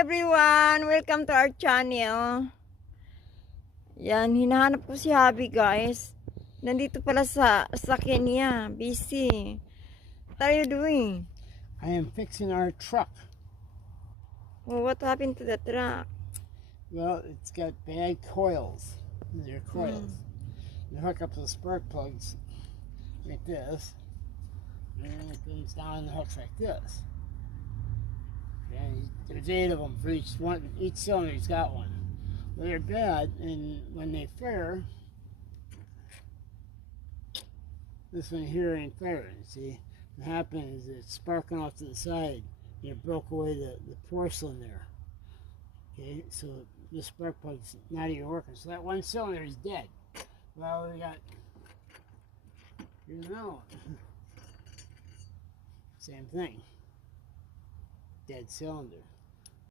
everyone! Welcome to our channel. Yan, hinahanap ko si Hubby, guys. Nandito pala sa sakyan niya. Busy. What are you doing? I am fixing our truck. Oh, what happened to the truck? Well, it's got bad coils. These are coils. You hook up the spark plugs like this, and then it comes down and hooks like this. And there's 8 of them for each one. Each cylinder's got one. Well, they're bad, and when they fire, this one here ain't firing. See, what happened is it's sparking off to the side. And it broke away the porcelain there. Okay, so the spark plug's not even working. So that one cylinder is dead. Well, we got, here's another one. Same thing. Dead cylinder.